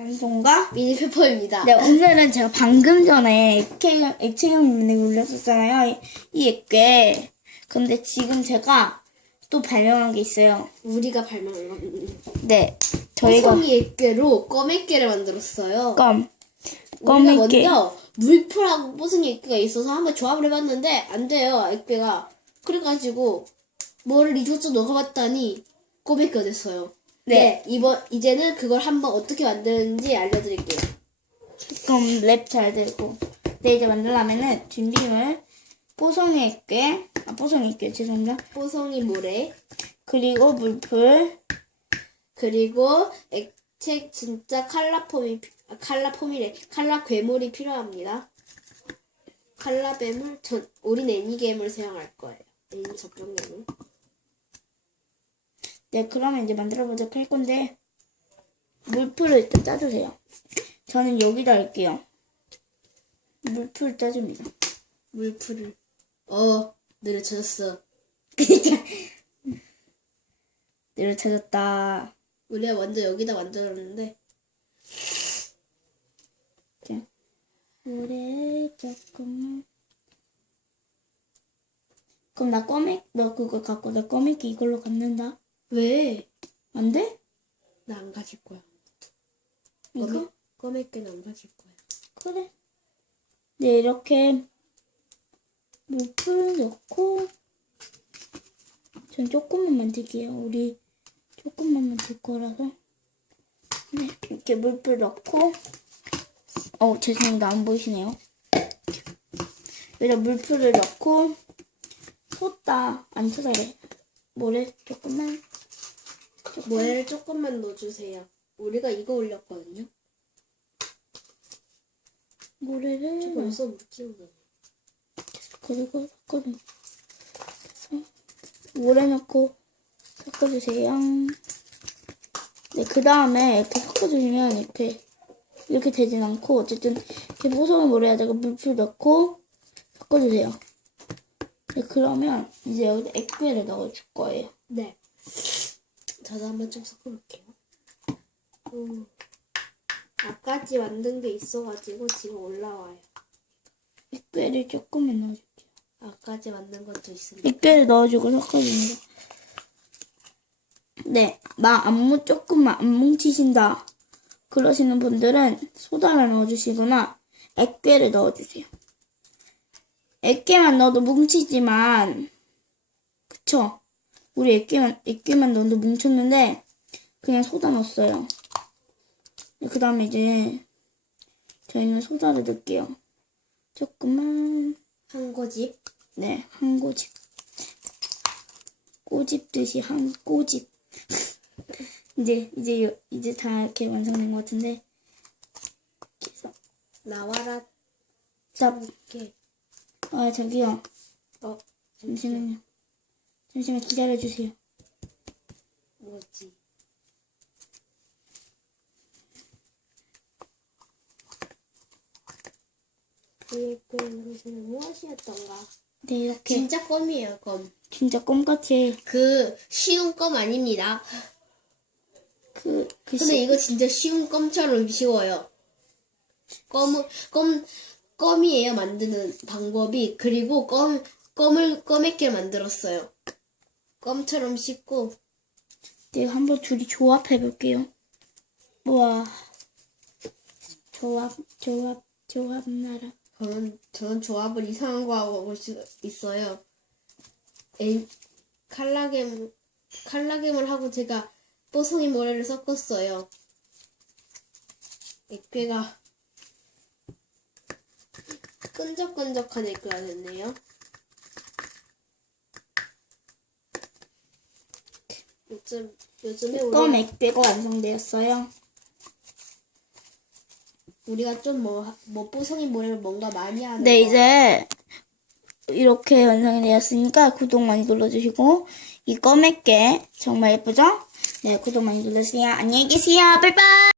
단송과 미니 페퍼입니다. 네, 오늘은 제가 방금 전에 액체형, 액체형을 올렸었잖아요. 이, 이 액괴. 근데 지금 제가 또 발명한 게 있어요. 우리가 발명한 건 네, 저희가 뽀송이 액괴로 껌액괴를 만들었어요. 껌, 우리가 껌액괴. 먼저 물풀하고 뽀송이 액괴가 있어서 한번 조합을 해봤는데 안 돼요 액괴가. 그래가지고 뭐를 이것저것 넣어봤더니 껌액괴가 됐어요. 네. 네. 이번 이제는 그걸 한번 어떻게 만드는지 알려드릴게요. 그럼 랩잘 되고. 네, 이제 만들려면은 준비물, 뽀송이 액괴, 아, 뽀송이 액괴, 죄송합니다. 뽀송이 모래 그리고 물풀, 그리고 액체 진짜 칼라폼이 피- 아, 칼라폼이래 칼라 괴물이 필요합니다. 칼라 괴물 전 우린 애니 괴물 사용할 거예요. 애니 접종 괴물. 네, 그러면 이제 만들어 보도록 할 건데, 물풀을 일단 짜주세요. 저는 여기다 할게요. 물풀 짜줍니다. 물풀을 어 느려쳐졌어. 내를 찾았다. 우리가 먼저 여기다 만들었는데. 물에 조금만. 그럼 나 꺼맥, 너 그거 갖고 나 꺼맥기 이걸로 갖는다. 왜? 안 돼? 나 안 가질 거야. 이거? 꺼맥게는 안 가질 거야. 그래. 네, 이렇게 물풀 넣고, 전 조금만 만들게요. 우리 조금만 만들 거라서. 네, 이렇게 물풀 넣고, 어, 죄송합니다. 안 보이시네요. 여기다 물풀을 넣고, 소다, 안 소다래. 뭐래? 조금만. 조금. 모래를 조금만 넣어주세요. 우리가 이거 올렸거든요. 모래를 벌써 묻히는 거. 그리고 섞어주 물에 넣고 섞어주세요. 네, 그 다음에 이렇게 섞어주면 이렇게 이렇게 되진 않고 어쨌든 이렇게 보송을 물에다가 물풀 넣고 섞어주세요. 네, 그러면 이제 여기다 액괴를 넣어줄 거예요. 네. 저도 한번 좀 섞어볼게요. 음. 아까지 만든 게 있어가지고 지금 올라와요. 액괴를 조금만 넣어줄게요. 아까지 만든 것도 있습니다. 액괴를 넣어주고 섞어줍니다. 네, 막 안무 조금만 안 뭉치신다. 그러시는 분들은 소다를 넣어주시거나 액괴를 넣어주세요. 액괴만 넣어도 뭉치지만, 그쵸? 우리 액괴만, 액괴만 넣어도 뭉쳤는데, 그냥 소다 넣었어요. 그 다음에 이제, 저희는 소다를 넣을게요. 조금만. 한 고집. 네, 한 꼬집. 꼬집 듯이 한 꼬집. 이제, 이제, 요- 이제 다 이렇게 완성된 것 같은데. 그래서, 나와라. 자. 아, 저기요. 어, 잠시만요. 잠시만 기다려주세요. 뭐지? 그것은 무엇이었던가? 네, 이렇게. 진짜 껌이에요, 껌. 진짜 껌같이, 그 쉬운 껌 아닙니다. 그, 그, 근데 시, 이거 진짜 쉬운 껌처럼 쉬워요. 껌, 껌, 껌이에요, 만드는 방법이. 그리고 껌, 껌을, 껌액게 만들었어요. 껌처럼 쉽고, 네, 한번 둘이 조합해 볼게요. 우와. 조합, 조합, 조합 나라. 저는, 저는 조합을 이상한 거 하고 있- 있어요. 에, 칼라겜, 칼라겜을 하고 제가 뽀송이 모래를 섞었어요. 액괴가 끈적끈적한 액괴가 됐네요. 요즘, 요즘에 우리, 껌 액배가 완성되었어요. 우리가 좀 뭐, 뭐 뽀송이 모래를 뭔가 많이 하는 네, 거. 이제 이렇게 완성이 되었으니까 구독 많이 눌러주시고 이 껌액게 정말 예쁘죠? 네, 구독 많이 눌러주세요. 안녕히 계세요. 빠이빠이.